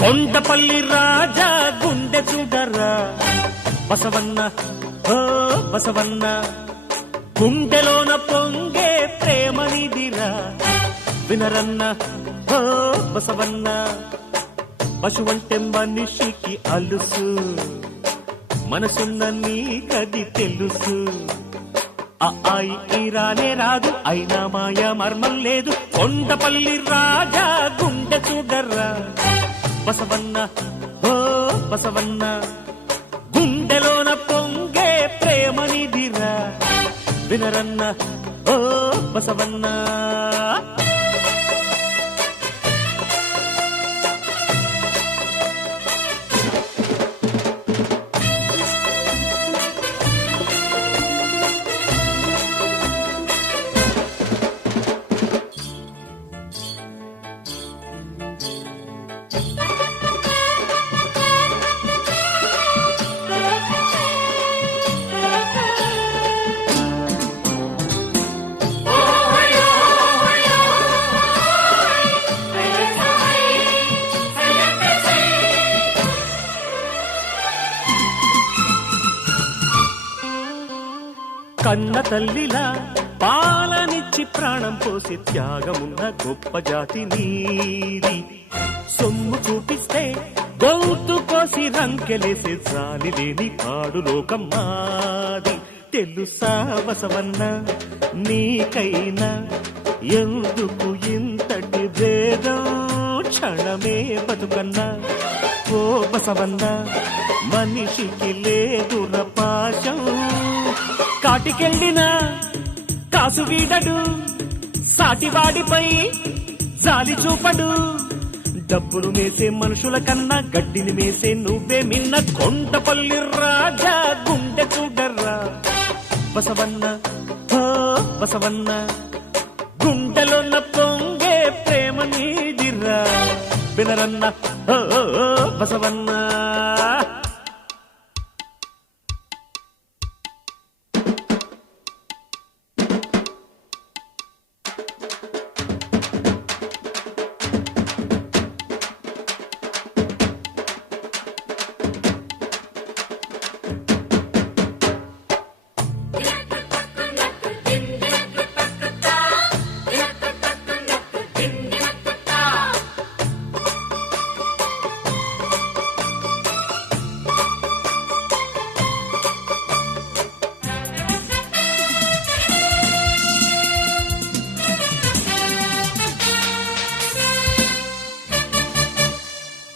కొండపల్లి రాజా గుండె చూడరా బసవన్న ఓ బసవన్న గుండెలోన పొంగే ప్రేమనిదిరా వినరన్న ఓ బసవన్న పశువంటే మనిషికి అలుసు మనసున్న నీకది తెలుసు రానే రాదు అయినా మాయ మర్మం లేదు కొండపల్లి రాజా గుండె చూడర్రా బసవన్న ఓ బసవన్న గుండెలోన పొంగే ప్రేమనిదిరా వినరన్న ఓ బసవన్న కన్న తల్లిలా పాలనిచ్చి ప్రాణం పోసి త్యాగమున్న గొప్ప జాతి నీది సొమ్ము చూపిస్తే గౌతు కోసి రంకెలేసే జాలి లేని పాడు లోకం మాది తెలుసా బసవన్న నీకైనా ఎందుకు ఇంతటి భేదం క్షణమే బతుకన్నా ఓ బసవన్న మనిషికి లేదుర పాశం కాటికెళ్ళినా కాసు వీడడు సాటివాడిపై జాలి చూపడు డబ్బులు మేసే మనుషుల కన్నా గడ్డిని మేసే నువ్వే మిన్న కొండపల్లి రాజా గుండె చూడర్రా బసవన్న ఓ బసవన్న గుండెలోన పొంగే ప్రేమ నీదిరా వినరన్న ఓ బసవన్న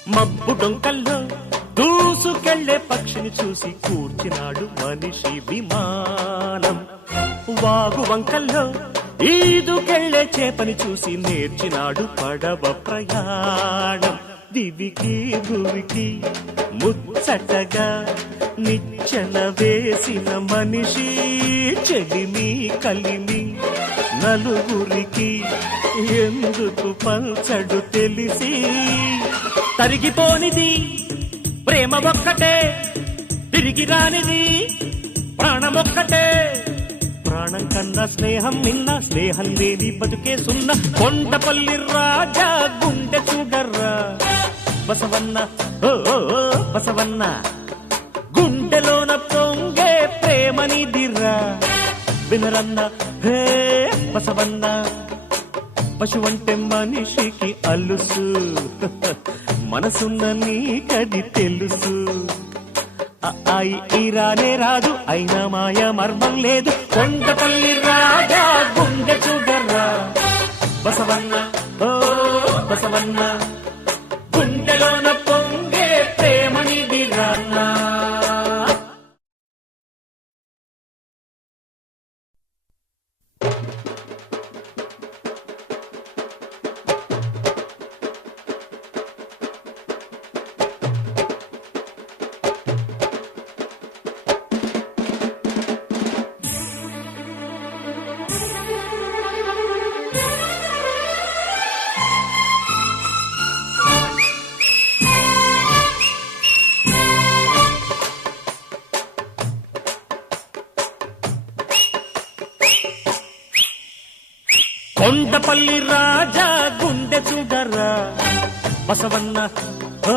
మబ్బు డొంకల్లో దూసుకెళ్లే పక్షిని చూసి కూర్చినాడు మనిషి విమానం వాగు వంకల్లో ఈదుకెళ్లే చేపని చూసి నేర్చినాడు పడవ ప్రయాణం దివికి భువికి ముచ్చటగా నిచ్చెన వేసిన మనిషి చెలిమి కలిమి నలుగురికి ఎందుకు పంచడు తెలిసి తరిగిపోనిది ప్రేమ ఒక్కటే తిరిగి రానిది ప్రాణమొక్కటే ప్రాణం కన్నా స్నేహం నిన్న స్నేహం లేని బతుకే సున్న కొండపల్లి రాజా గుండె చూడర్రా బసవన్న ఓ బసవన్న గుండెలోన పొంగే ప్రేమనిదిరా వినరన్న హే బసవన్న పశువంటే మనిషికి అలుసు మనసున్న నీకది తెలుసు రానే రాదు అయినా మాయ మర్మం లేదు కొండపల్లి రాజా గుండె చూడర్రా బసవన్న ఓ బసవన్న గుండెలోన పొంగే ప్రేమనిదిరా కొండపల్లి రాజా గుండె చూడరా బసవన్న ఓ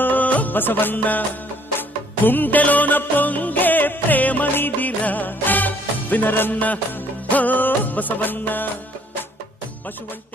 బసవన్న గుండెలోన పొంగే ప్రేమ నిధిరా వినరన్న ఓ బసవన్న పశువంటి